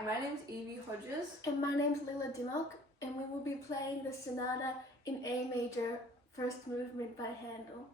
Hi, my name is Evie Hodges. And my name's Lila Dimok, and we will be playing the Sonata in A major, first movement by Handel.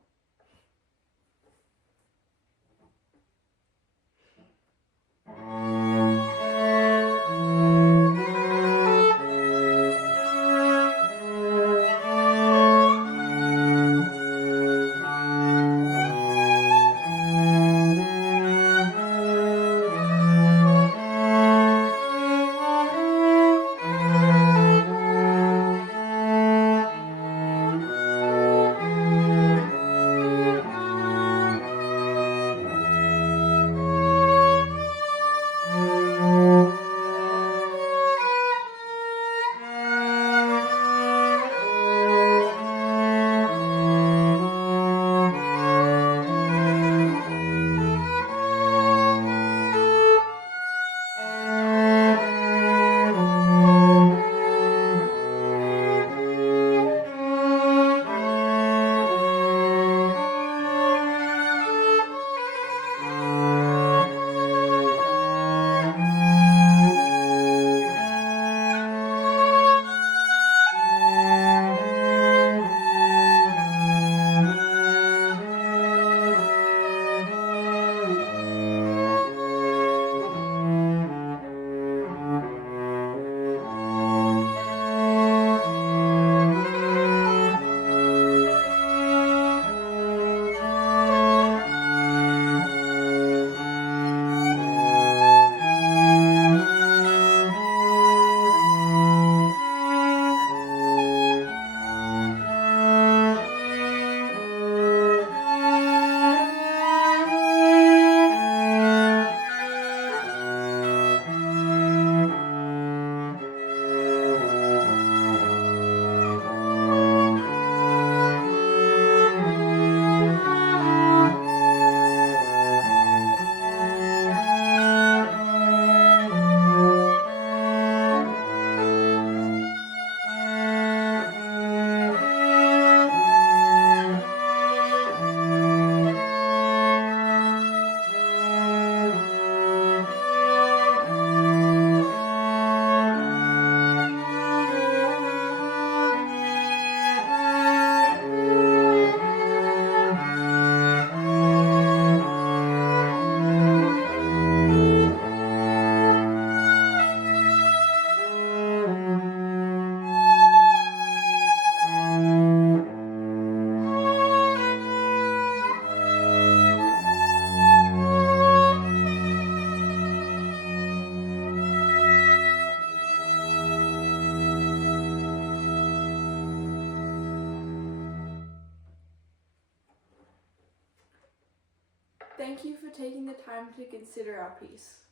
Thank you for taking the time to consider our piece.